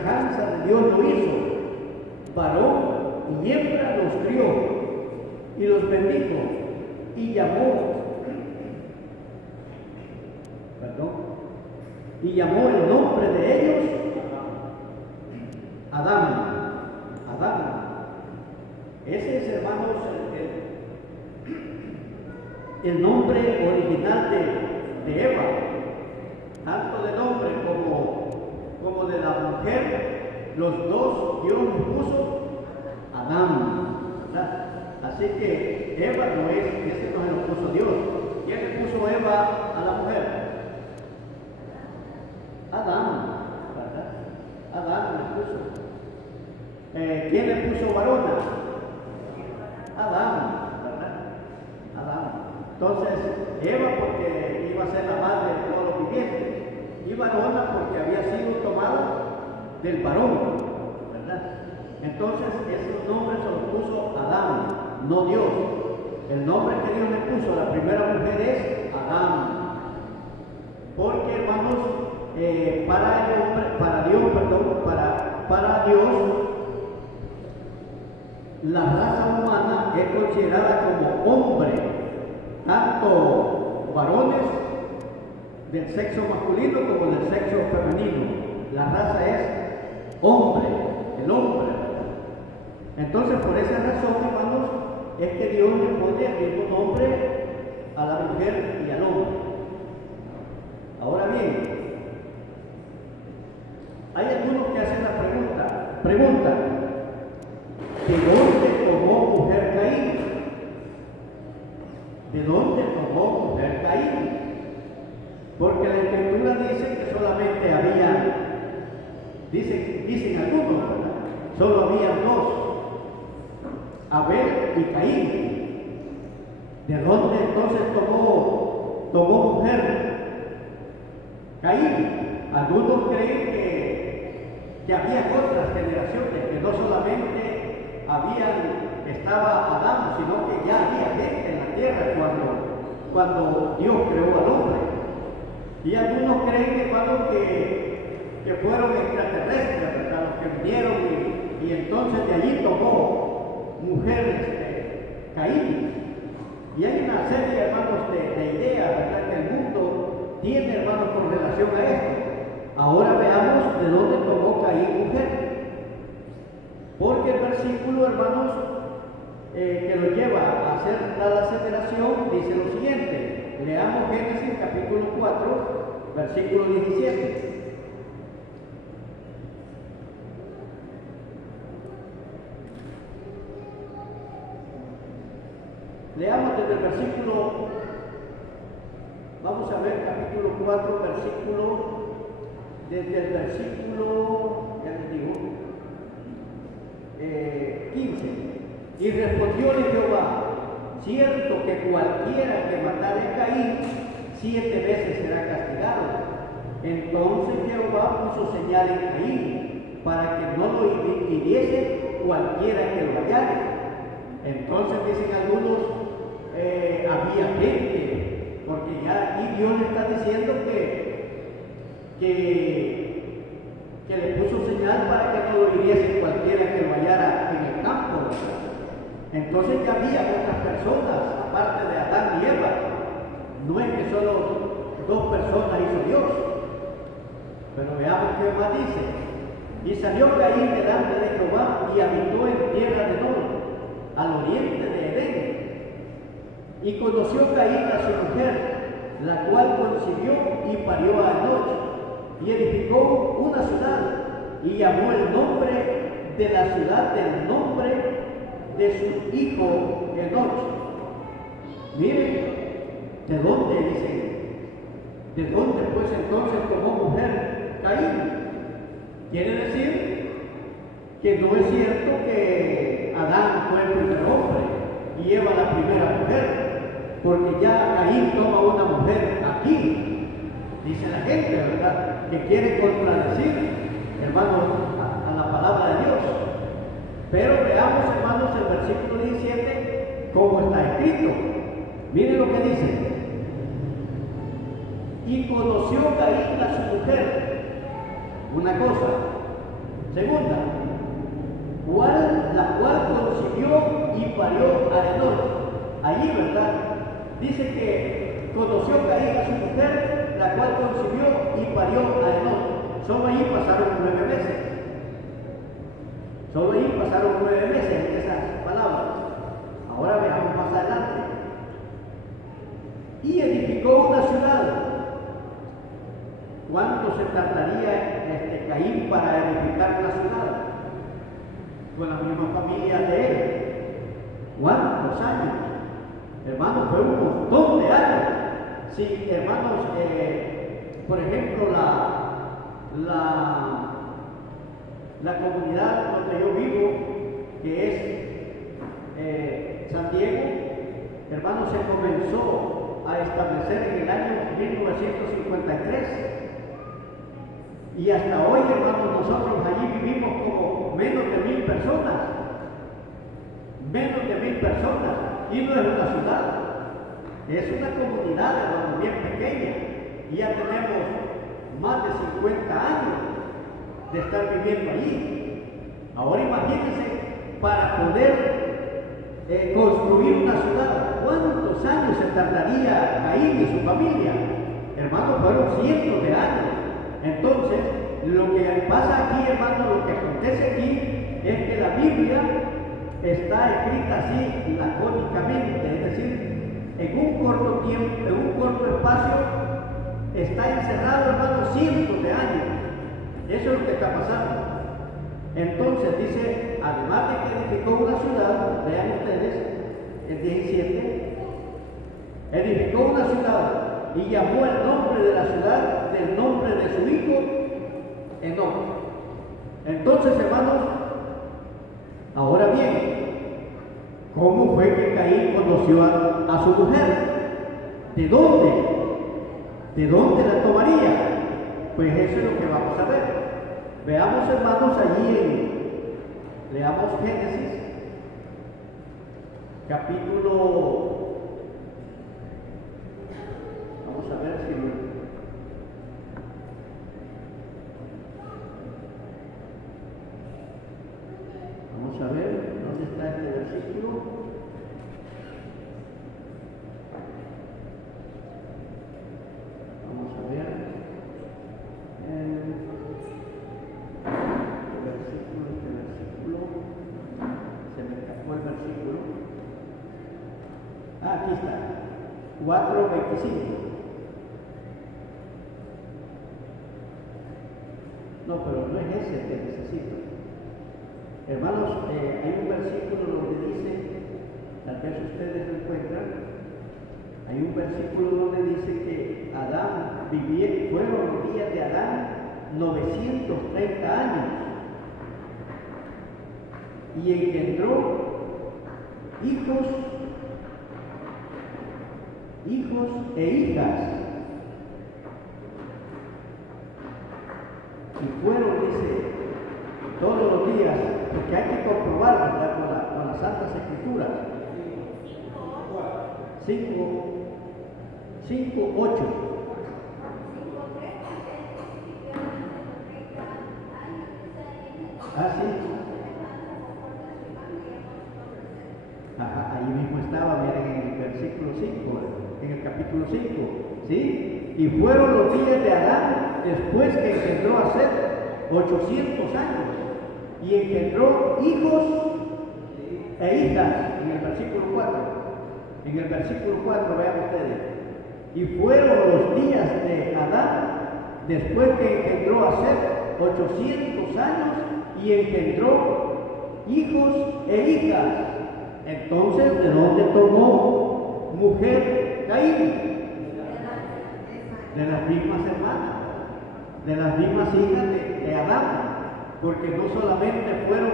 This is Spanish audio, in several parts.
semejanza de Dios lo hizo, varón y hembra los crió, y los bendijo, y llamó el nombre de ellos Adán. Ese es, hermanos, el nombre original de Eva, tanto de nombre como de la mujer. Los dos Dios le puso Adán, ¿verdad? Así que Eva ese no se lo puso Dios. ¿Quién le puso Eva a la mujer? Adán, ¿verdad? Adán le puso. ¿Quién le puso varona? Adán, ¿verdad? Adán. Entonces, Eva porque iba a ser la madre de todos los vivientes, y varona porque había sido tomada del varón, ¿verdad? Entonces, esos nombres se los puso Adán, no Dios. El nombre que Dios le puso a la primera mujer es Adán. Porque, hermanos, para Dios, la raza humana es considerada como hombre, tanto varones del sexo masculino como del sexo femenino. La raza es hombre, el hombre. Entonces, por esa razón, hermanos, es que Dios le pone el mismo nombre a la mujer y al hombre. Ahora bien, hay algunos que hacen la pregunta, ¿de dónde tomó mujer Caín? ¿De dónde tomó mujer Caín? Porque la Escritura dice que solamente había, dicen algunos, ¿verdad? Solo había dos, Abel y Caín. ¿De dónde entonces tomó mujer Caín? Algunos creen que había otras generaciones, que no solamente estaba Adán, sino que ya había gente en la tierra cuando Dios creó al hombre. Y algunos creen, hermanos, que fueron extraterrestres, ¿verdad? Los que vinieron y entonces de allí tomó mujer Caín. Y hay una serie, hermanos, de ideas, ¿verdad?, que el mundo tiene, hermanos, con relación a esto. Ahora veamos de dónde tomó Caín mujer. Porque el versículo, hermanos, que lo lleva a hacer tal aceleración, dice lo siguiente. Leamos Génesis capítulo 4, versículo 17. Leamos desde el versículo, vamos a ver capítulo 4, desde el versículo, ya les digo, 15. Y respondióle Jehová: cierto que cualquiera que matare a Caín 7 veces será castigado. Entonces Jehová puso señal en Caín para que no lo hiriese cualquiera que lo hallare. Entonces dicen algunos, había gente, porque ya aquí Dios le está diciendo que le puso señal para que no lo hiriese cualquiera que lo hallara en el campo. Entonces ya había otras personas, aparte de Adán y Eva. No es que solo 2 personas hizo Dios. Pero veamos qué más dice. Y salió Caín delante de Jehová y habitó en tierra de Nod, al oriente de Edén. Y conoció Caín a su mujer, la cual concibió y parió a Enoch, y edificó una ciudad, y llamó el nombre de la ciudad del nombre de su hijo Enoch. Miren, ¿de dónde dicen? ¿De dónde pues entonces tomó mujer Caín? Quiere decir que no es cierto que Adán fue el primer hombre y Eva la primera mujer, porque ya Caín toma una mujer aquí. Dice la gente, ¿verdad?, que quiere contradecir, hermanos, a la palabra de Dios. Pero veamos, hermanos, el versículo 17, cómo está escrito. Miren lo que dice. Y conoció Caín a su mujer. Una cosa, Segunda, la cual concibió y parió a Enoc. Allí, ¿verdad? Dice que conoció Caín a su mujer, la cual concibió y parió a Enoc. Solo allí pasaron 9 meses. Solo allí pasaron 9 meses en esas palabras. Ahora veamos más adelante. Y edificó una ciudad. ¿Cuánto se tardaría Caín para edificar una ciudad? Con la misma familia de él. ¿Cuántos años? Hermanos, fue un montón de años. Sí, hermanos, por ejemplo, la comunidad donde yo vivo, que es San Diego, hermanos, se comenzó a establecer en el año 1953. Y hasta hoy, hermanos, nosotros allí vivimos como menos de 1000 personas. Menos de 1000 personas. Y no es una ciudad. Es una comunidad, hermanos, bien pequeña. Y ya tenemos más de 50 años de estar viviendo allí. Ahora imagínense, para poder construir una ciudad, ¿cuántos años se tardaría Caín y su familia? Hermanos, fueron cientos de años. Entonces, lo que pasa aquí, hermano, lo que acontece aquí es que la Biblia está escrita así lacónicamente, es decir, en un corto tiempo, en un corto espacio, está encerrado, hermano, cientos de años. Eso es lo que está pasando. Entonces dice, además de que edificó una ciudad, vean ustedes, el 17, edificó una ciudad y llamó el nombre de la ciudad del nombre de su hijo Enoc. Entonces, hermanos, ahora bien, ¿cómo fue que Caín conoció a su mujer? ¿De dónde? ¿De dónde la tomaría? Pues eso es lo que vamos a ver. Veamos, hermanos, allí leamos Génesis, capítulo. Vamos a ver si vamos a ver dónde está este versículo. Vamos a ver este versículo. Se me escapó el versículo. Aquí está, 4:25. No, pero no es ese que necesito. Hermanos, hay un versículo donde dice, tal vez ustedes lo encuentran, hay un versículo donde dice que fueron los días de Adán 930 años y engendró hijos e hijas. Y fueron, dice, todos los días, porque hay que comprobar, ¿verdad?, con las Santas Escrituras. 5:8. Ah, sí. Ajá, ahí mismo estaba, miren, en el versículo 5, en el capítulo 5, ¿sí? Y fueron los días de Adán después que engendró a Set 800 años y engendró hijos e hijas, en el versículo 4. En el versículo 4, vean ustedes. Y fueron los días de Adán después que engendró a Set 800 años y engendró hijos e hijas. Entonces, ¿de dónde tomó mujer Caín? De las mismas hermanas, de las mismas hijas de Adán, porque no solamente fueron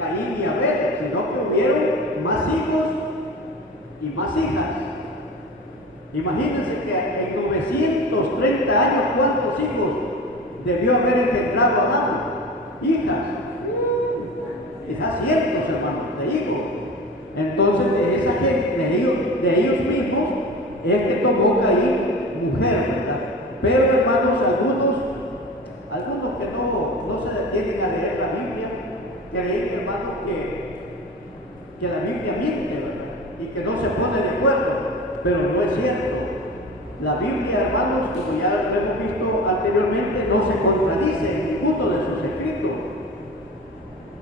Caín y Abel, sino que hubieron más hijos y más hijas. Imagínense que en 930 años, ¿cuántos hijos debió haber engendrado Adán? Hijas. Esas cientos, hermanos, de hijos. Entonces, de esa gente, de ellos mismos, es que tomó Caín mujer, ¿verdad? Pero, hermanos, algunos que no se detienen detienen a leer la Biblia, creen, hermanos, que la Biblia miente, ¿verdad? Y que no se pone de acuerdo, pero no es cierto. La Biblia, hermanos, como ya lo hemos visto anteriormente, no se contradice en ninguno de sus escritos,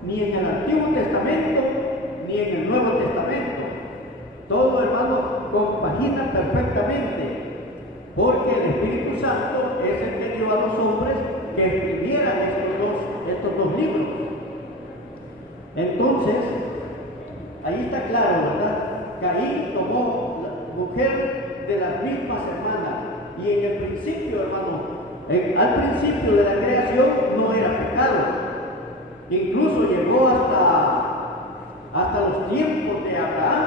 ni en el Antiguo Testamento, ni en el Nuevo Testamento. Todo, hermanos, compagina perfectamente, porque el Espíritu Santo es el que dio a los hombres que escribieran estos dos libros. Entonces, ahí está claro, ¿verdad? Caín tomó la mujer de las mismas hermanas, y en el principio, hermano, al principio de la creación no era pecado. Incluso llegó hasta los tiempos de Abraham,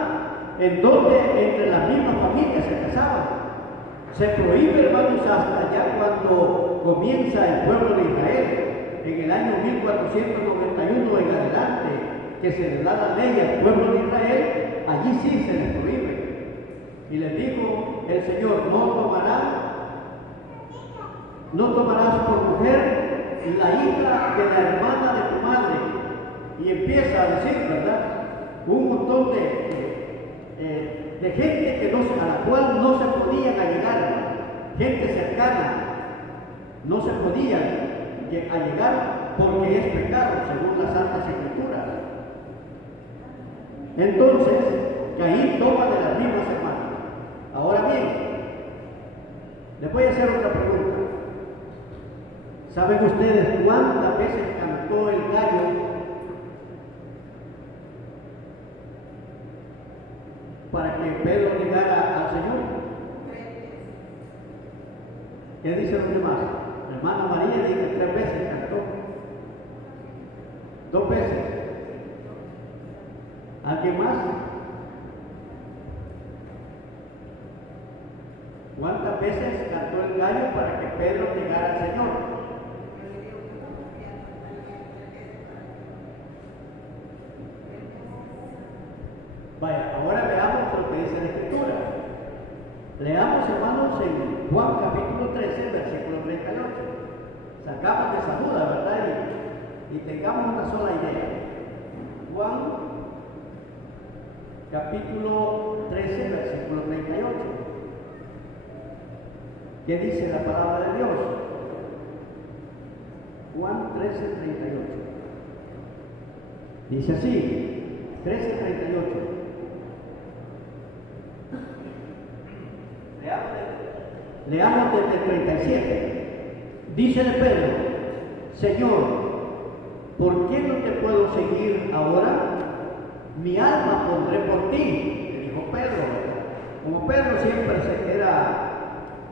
en donde entre las mismas familias se casaban. Se prohíbe, hermanos, hasta ya cuando comienza el pueblo de Israel, en el año 1491 en adelante, que se le da la ley al pueblo de Israel, allí sí se les prohíbe. Y les dijo el Señor: no tomarás por mujer la hija de la hermana de tu madre. Y empieza a decir, ¿verdad?, un montón de gente a la cual no se podían allegar, gente cercana, no se podían allegar porque es pecado, según las Santas Escrituras. Entonces, Caín toma de las mismas hermanas. Ahora bien, les voy a hacer otra pregunta. ¿Saben ustedes cuántas veces cantó el gallo para que Pedro llegara al Señor? ¿Qué dicen los demás? La hermana María dice que 3 veces cantó. 2 veces. ¿Alguien más? ¿Cuántas veces cantó el gallo para que Pedro llegara al Señor? Vaya, ahora veamos lo que dice la Escritura. Leamos, hermanos, en Juan capítulo 13, versículo 38. Sacamos de esa duda, ¿verdad? Y tengamos una sola idea. Juan capítulo 13, versículo 38. ¿Qué dice la palabra de Dios? Juan 13, 38. Dice así, 13, 38. Leamos desde el 37. Dícele Pedro: Señor, ¿por qué no te puedo seguir ahora? Mi alma pondré por ti, le dijo Pedro. Como Pedro siempre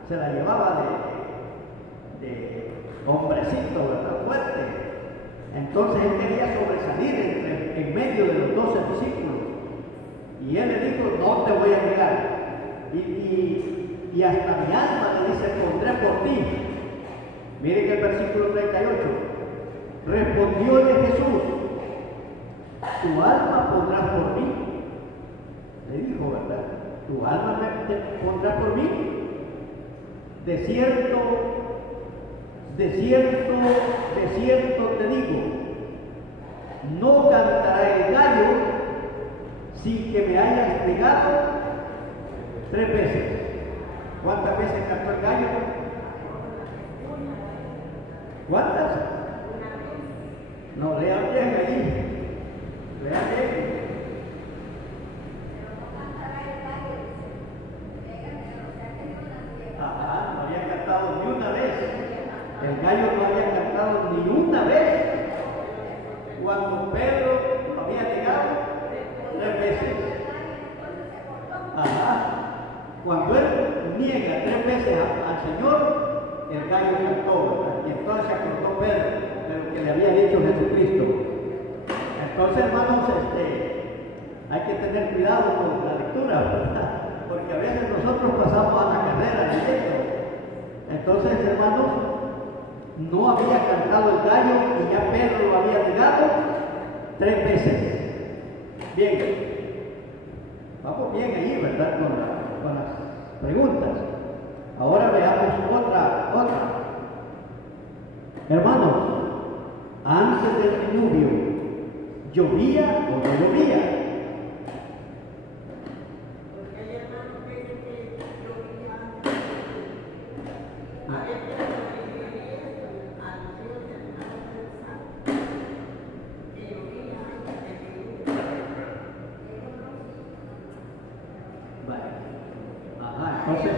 se la llevaba de hombrecito, ¿verdad?, fuerte. Entonces él quería sobresalir en medio de los 12 discípulos. Y él le dijo: no te voy a negar. Y hasta mi alma, le dice, pondré por ti. Miren el versículo 38. Respondióle Jesús: tu alma pondrás por mí. Le dijo, ¿verdad? ¿Tu alma te pondrás por mí? De cierto te digo, no cantará el gallo sin que me hayas negado 3 veces. ¿Cuántas veces cantó el gallo? ¿Cuántas? No, lean bien allí. Lean bien. Ajá, no había cantado ni una vez. El gallo no había cantado ni una vez. Cuando Pedro lo había negado 3 veces. Ajá. Cuando él niega 3 veces al Señor, el gallo cantó, ¿verdad? Y entonces se acordó Pedro de lo que le había dicho Jesucristo. Entonces, hermanos, hay que tener cuidado con la lectura, ¿verdad? Porque a veces nosotros pasamos a la carrera directo. Entonces, hermanos, no había cantado el gallo y ya Pedro lo había negado 3 veces. Bien, vamos bien ahí, ¿verdad? Con las preguntas. Ahora veamos otra. Hermanos, ¿han antes del diluvio, ¿llovía o no llovía? Porque hay hermanos que dicen que llovía antes. A veces a los hijos de hermanos pensan que llovía antes del diluvio. Vale. Ajá, entonces.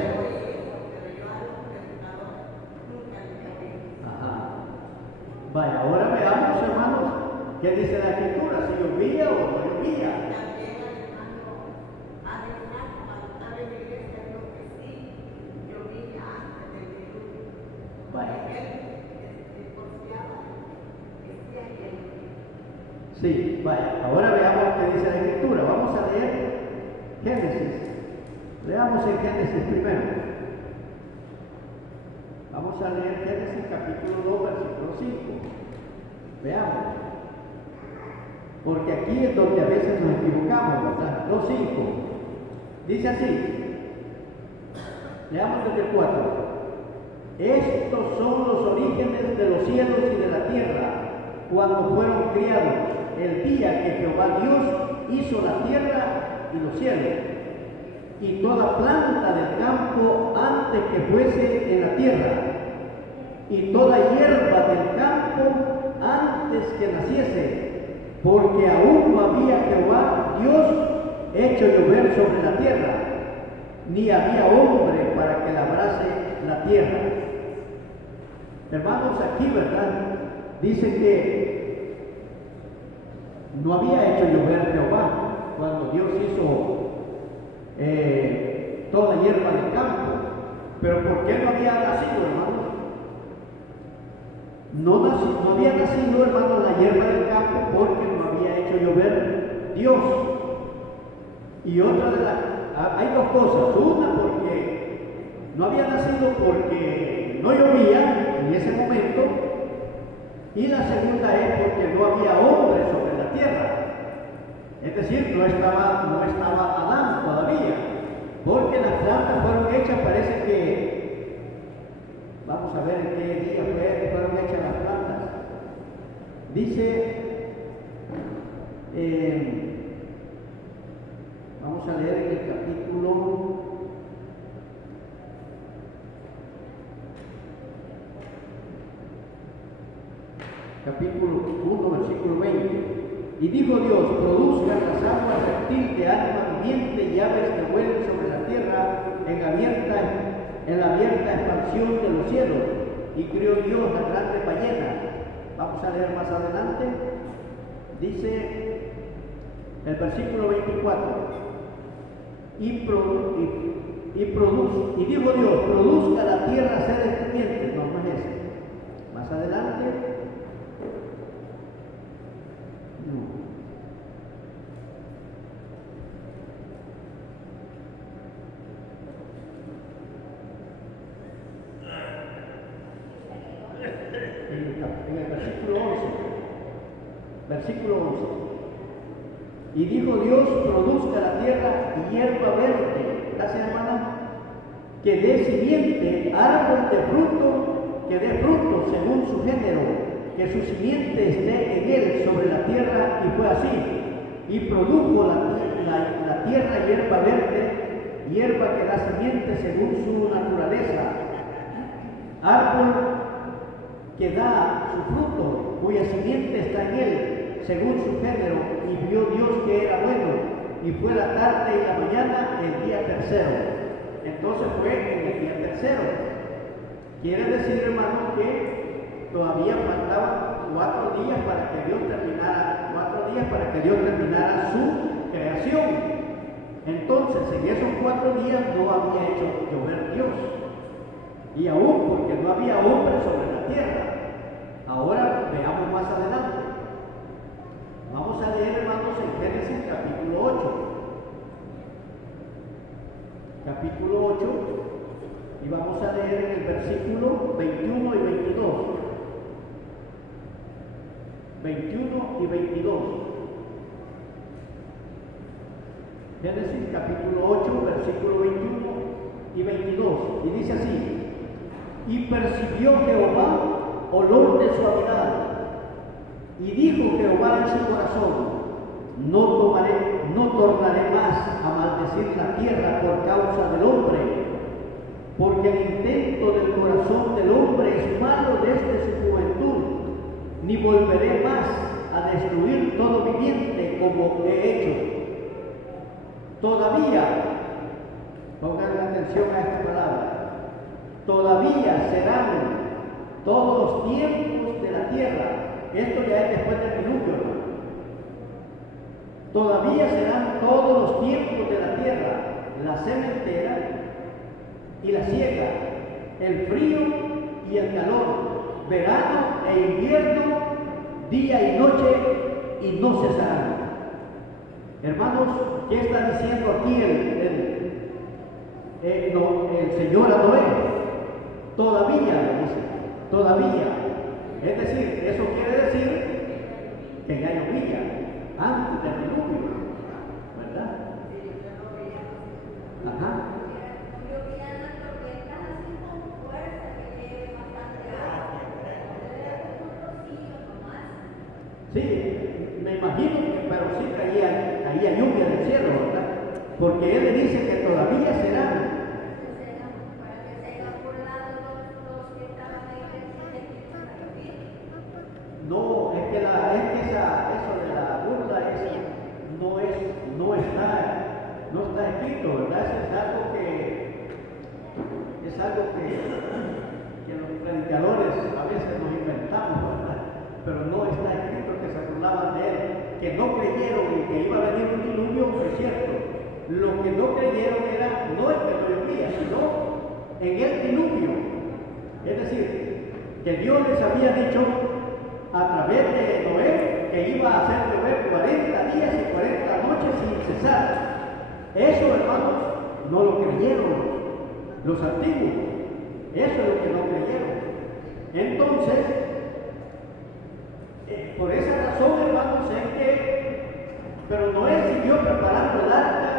Ajá. Vaya, ahora veamos, hermanos, qué dice la Escritura, si llovía o no llovía. Vaya. Sí, vaya, ahora veamos qué dice la Escritura. Vamos a leer Génesis. Leamos en Génesis primero. Vamos a leer Génesis capítulo 2, versículo 5. Veamos. Porque aquí es donde a veces nos equivocamos, ¿verdad? 2:5. Dice así. Leamos desde el 4. Estos son los orígenes de los cielos y de la tierra, cuando fueron criados, el día que Jehová Dios hizo la tierra y los cielos, y toda planta del campo antes que fuese en la tierra, y toda hierba del campo antes que naciese, porque aún no había Jehová Dios hecho llover sobre la tierra, ni había hombre para que labrase la tierra. Hermanos, aquí, ¿verdad? Dice que no había hecho llover Jehová cuando Dios hizo toda hierba del campo. Pero ¿por qué no había nacido, hermanos? No había nacido, hermanos, la hierba del campo porque no había hecho llover Dios. Y otra de las... hay dos cosas. Una, porque no había nacido porque no llovía en ese momento. Y la segunda es porque no había hombre sobre la tierra. Es decir, no estaba Adán todavía. Porque las plantas fueron hechas, parece que... Vamos a ver en qué día fueron hechas las plantas. Dice... vamos a leer en el capítulo 1, versículo 20. Y dijo Dios: produzcan las aguas reptil de alma viviente y aves que vuelen sobre la tierra en la abierta expansión de los cielos. Y crió Dios las grandes ballenas. Vamos a leer más adelante. Dice el versículo 24. Y dijo Dios: produzca la tierra seres vivientes. No, no es ese. Más adelante. No. En el versículo 11. Y dijo Dios: produzca la tierra hierba verde. Gracias, hermana. Que dé simiente, árbol de fruto, que dé fruto según su género, que su simiente esté en él sobre la tierra. Y fue así. Y produjo la tierra hierba verde, hierba que da simiente según su naturaleza, árbol que da su fruto, cuya simiente está en él según su género. Y vio Dios que era bueno, y fue la tarde y la mañana el día tercero. Entonces fue en el día tercero. Quiere decir, hermano, que todavía faltaban 4 días para que Dios terminara su creación. Entonces, en esos 4 días no había hecho llover Dios, y aún porque no había hombre sobre la tierra. Ahora veamos más adelante. Vamos a leer, hermanos, en Génesis capítulo 8. Capítulo 8, y vamos a leer en el versículo 21 y 22. 21 y 22. Génesis capítulo 8, versículo 21 y 22. Y dice así: y percibió Jehová olor de suavidad, porque el intento del corazón del hombre es malo desde su juventud, ni volveré más a destruir todo viviente como he hecho. Todavía, pongan atención a esta palabra, todavía serán todos los tiempos de la tierra. Esto ya es después del diluvio, hermano. Todavía serán todos los tiempos de la tierra, la sementera y la siega, el frío y el calor, verano e invierno, día y noche, y no cesarán. Hermanos, ¿qué está diciendo aquí el Señor a Noé? Todavía, dice, todavía. Es decir, eso quiere decir que ya llovía antes del diluvio, ¿verdad? Ajá. Sí, me imagino que, pero sí caía lluvia del cielo, ¿verdad? Porque Él le dice que todavía serán. No, es que eso de la burla no está escrito, ¿verdad? Es algo que los predicadores a veces nos inventamos, ¿verdad? Pero no está escrito que se burlaban de él, que no creyeron y que iba a venir un diluvio, es cierto. Lo que no creyeron era no el que no llovía, sino en el diluvio. Es decir, que Dios les había dicho a través de Noé que iba a hacer llover 40 días y 40 noches sin cesar. Eso, hermanos, no lo creyeron los antiguos. Eso es lo que no creyeron. Entonces, por esa razón, hermanos, pero Noé siguió preparando el arca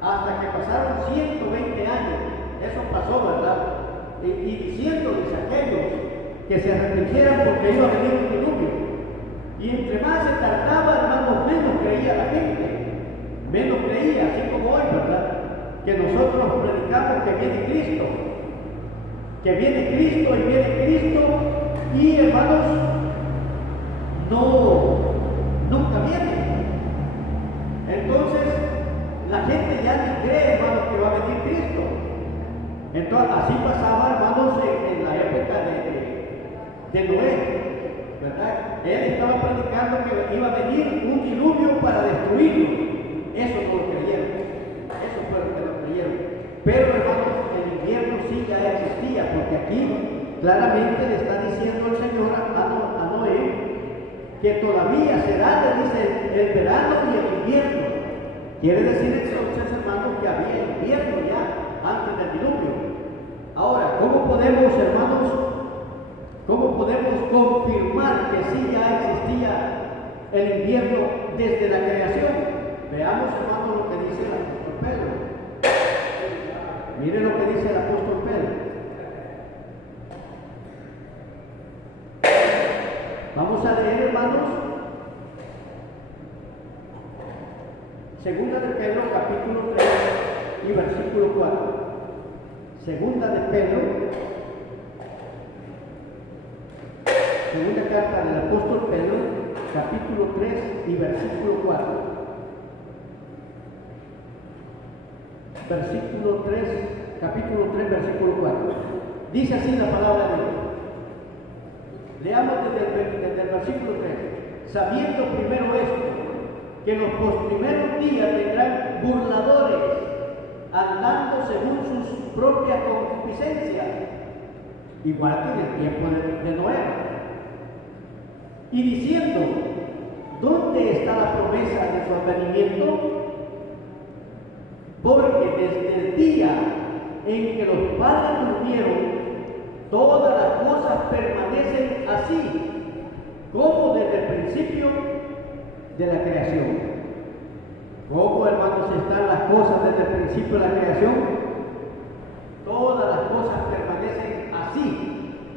hasta que pasaron 120 años. Eso pasó, ¿verdad? Y diciéndoles a aquellos que se arrepintieran porque iba a venir un diluvio. Y entre más se tardaba, hermanos, menos creía la gente. Menos creía, así como hoy, ¿verdad? Que nosotros predicamos que viene Cristo. Que viene Cristo y viene Cristo. Y, hermanos, nunca viene. Entonces, la gente ya ni cree, hermanos, que va a venir Cristo. Entonces, así pasaba, hermanos, en la época de Noé, ¿verdad? Él estaba predicando que iba a venir un diluvio para destruirlo. Eso no lo creyeron. Eso fue lo que no creyeron. Pero, hermanos, el invierno sí ya existía, porque aquí claramente le está diciendo el Señor a Noé que todavía será, le dice, el verano y el invierno. Quiere decir entonces, hermanos, que había invierno ya antes del diluvio. Ahora, ¿cómo podemos, hermanos, confirmar que sí ya existía el invierno desde la creación? Veamos, hermanos, lo que dice el apóstol Pedro. Mire lo que dice el apóstol Pedro. Vamos a leer, hermanos, Segunda de Pedro, capítulo 3 y versículo 4. Segunda de Pedro, segunda carta del apóstol Pedro, capítulo 3 y versículo 4. Versículo 3, capítulo 3, versículo 4. Dice así la palabra de Dios. Leamos desde el versículo 3. Sabiendo primero esto, que en los postprimeros días vendrán burladores, andando según sus propias concupiscencias, igual que en el tiempo de Noé. Y diciendo, ¿dónde está la promesa de su advenimiento? Porque desde el día en que los padres durmieron, todas las cosas permanecen así, como desde el principio de la creación. ¿Cómo, hermanos, están las cosas desde el principio de la creación? Todas las cosas permanecen así,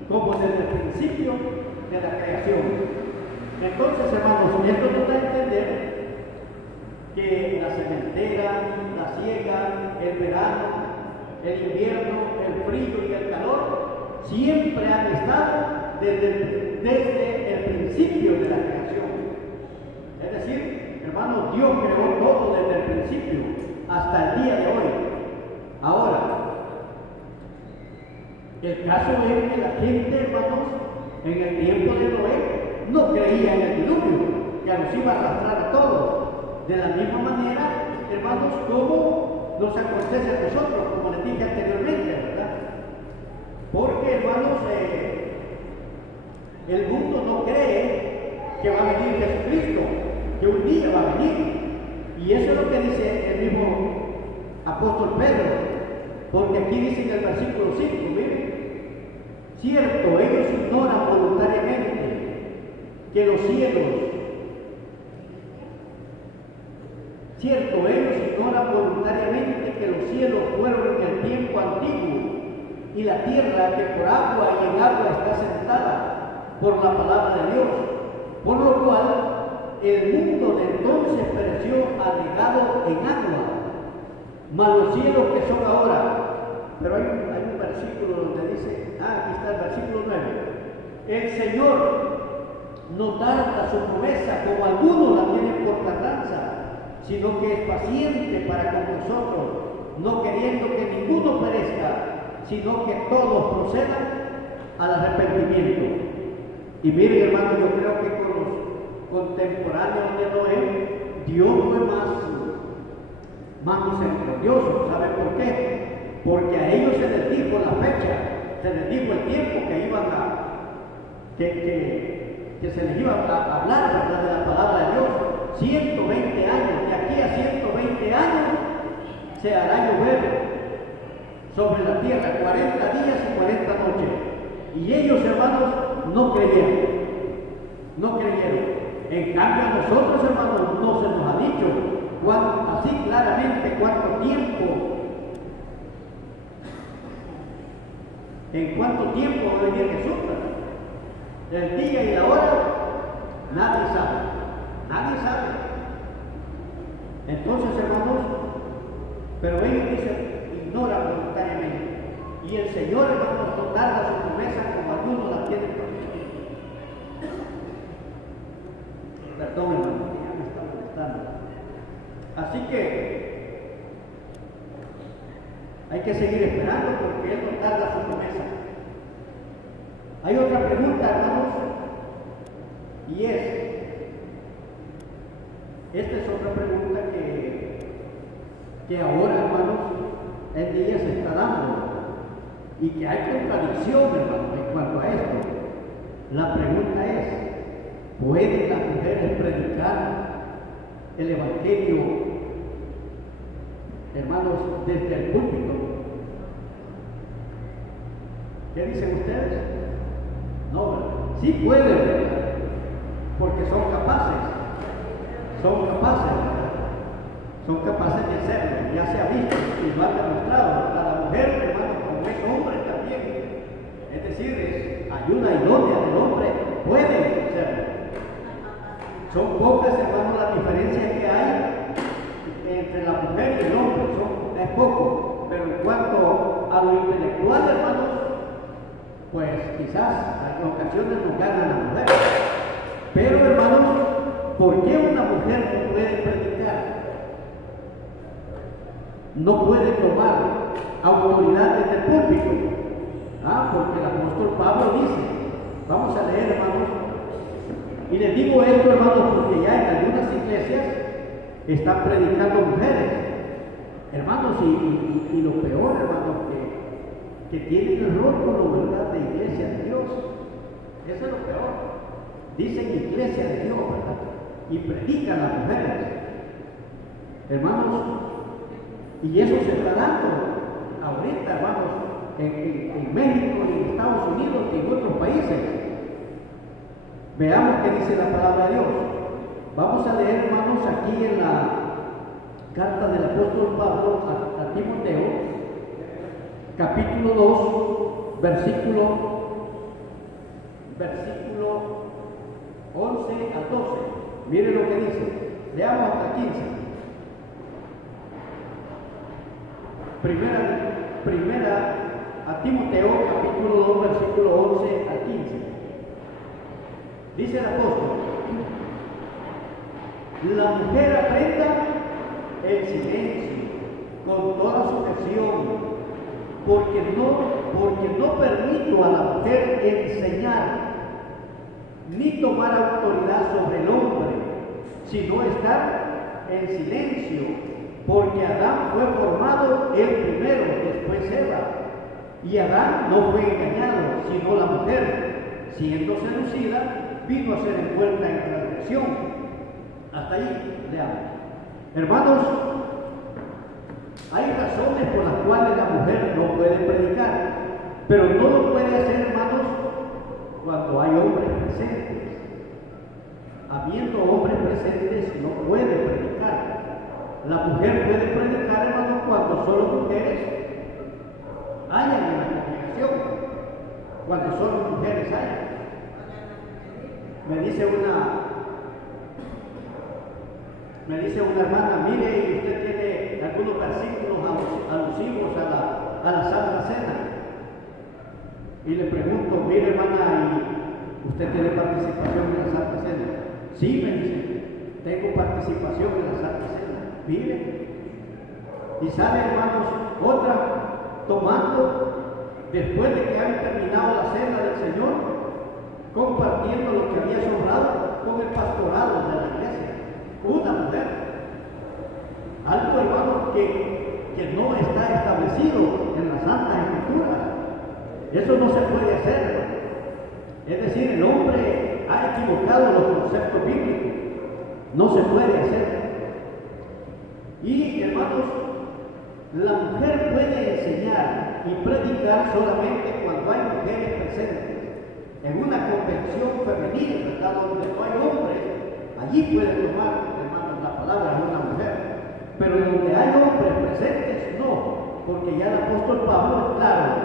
como desde el principio de la creación. Entonces, hermanos, esto nos da a entender que la sementera, la siega, el verano, el invierno, el el frío y el calor, siempre han estado desde el principio de la creación. Es decir, hermanos, Dios creó todo desde el principio hasta el día de hoy. Ahora, el caso es que la gente, hermanos, en el tiempo de Noé no creía en el diluvio, que los iba a arrastrar a todos. De la misma manera, hermanos, como nos acontece a nosotros, como les dije anteriormente, ¿verdad? Porque, hermanos, el mundo no cree que va a venir Jesucristo, que un día va a venir. Y eso es lo que dice el mismo apóstol Pedro, porque aquí dice en el versículo 5, miren, cierto, ellos ignoran voluntariamente que los cielos, fueron en el tiempo antiguo, y la tierra que por agua y en agua está sentada por la palabra de Dios, por lo cual el mundo de entonces pereció anegado en agua, mas los cielos que son ahora. Pero hay un versículo donde dice, aquí está el versículo 9, el Señor no tarda su promesa como algunos la tienen por tardanza, sino que es paciente para con nosotros, no queriendo que ninguno perezca, sino que todos procedan al arrepentimiento. Y miren, hermanos, yo creo que con los contemporáneos de Noé, Dios fue más misericordioso. ¿Saben por qué? Porque a ellos se les dijo la fecha, se les dijo el tiempo que iban que se les iba a hablar, ¿verdad?, de la palabra de Dios. 120 años, de aquí a 120 años se hará llover sobre la tierra, 40 días y 40 noches. Y ellos, hermanos, no creyeron. En cambio, a nosotros, hermanos, no se nos ha dicho así claramente cuánto tiempo, en cuánto tiempo va a venir Jesús. El día y la hora, nadie sabe. Entonces, hermanos, pero ellos dicen, ignoran voluntariamente. Y el Señor, hermanos, no tarda su promesa como algunos la tienen. Perdón, hermano, ya me está molestando. Así que hay que seguir esperando porque Él no tarda su promesa. Hay otra pregunta, hermanos, y esta es otra pregunta que ahora, hermanos, el día se está dando y que hay contradicción, hermanos, en cuanto a esto. La pregunta es, ¿pueden las mujeres predicar el Evangelio, hermanos, desde el púlpito? ¿Qué dicen ustedes? No, ¿verdad? Sí pueden, ¿verdad? Porque son capaces, ¿verdad? Son capaces de hacerlo, ya se ha visto y lo han demostrado. La mujer, hermano, como es hombre también, es decir, es ayuda idónea del hombre, pueden hacerlo. Son pocas, hermanos, las diferencias que hay entre la mujer y el hombre, es poco, pero en cuanto a lo intelectual, hermanos, pues quizás en ocasiones nos ganan las mujeres. Pero, hermanos, ¿por qué una mujer no puede predicar? No puede tomar autoridad desde el púlpito. Porque el apóstol Pablo dice, vamos a leer, hermanos, y les digo esto, hermanos, porque ya en algunas iglesias están predicando mujeres, hermanos, y lo peor, hermanos, que tienen el rótulo, ¿verdad?, de iglesia de Dios. Eso es lo peor. Dicen iglesia de Dios, ¿verdad?, y predican a las mujeres, hermanos, y eso se está dando ahorita, hermanos, en México, en Estados Unidos y en otros países. Veamos qué dice la palabra de Dios. Vamos a leer, hermanos, aquí en la carta del apóstol Pablo a Timoteo, capítulo 2, versículo 11 al 12. Miren lo que dice. Leamos hasta 15. Primera a Timoteo, capítulo 2, versículo 11 al 15. Dice el apóstol: la mujer aprenda en silencio, con toda sujeción, porque no permito a la mujer enseñar ni tomar autoridad sobre el hombre, sino estar en silencio, porque Adán fue formado el primero, después Eva, y Adán no fue engañado, sino la mujer, siendo seducida, vino a ser envuelta en transgresión. Hasta ahí leamos. Hermanos, hay razones por las cuales la mujer no puede predicar, pero no lo puede hacer, hermanos, cuando hay hombres presentes. Habiendo hombres presentes, no puede predicar. La mujer puede predicar, hermanos, cuando solo mujeres hayan en la congregación, cuando solo mujeres hayan. Me dice una hermana: mire, usted tiene algunos versículos alusivos a la Santa Cena. Y le pregunto: mire, hermana, ¿y usted tiene participación en la Santa Cena? Sí, me dice, tengo participación en la Santa Cena. Mire. Y sale, hermanos, otra tomando, después de que han terminado la cena del Señor, compartiendo lo que había sobrado con el pastorado de la iglesia. Una mujer. Algo, hermanos, que no está establecido en la Santa Escritura. Eso no se puede hacer. Es decir, el hombre ha equivocado los conceptos bíblicos. No se puede hacer. Y, hermanos, la mujer puede enseñar y predicar solamente cuando hay mujeres presentes. En una convención femenil, ¿verdad?, donde no hay hombres, allí puede tomar, hermanos, la palabra de una mujer. Pero donde hay hombres presentes, no, porque ya el apóstol Pablo es claro.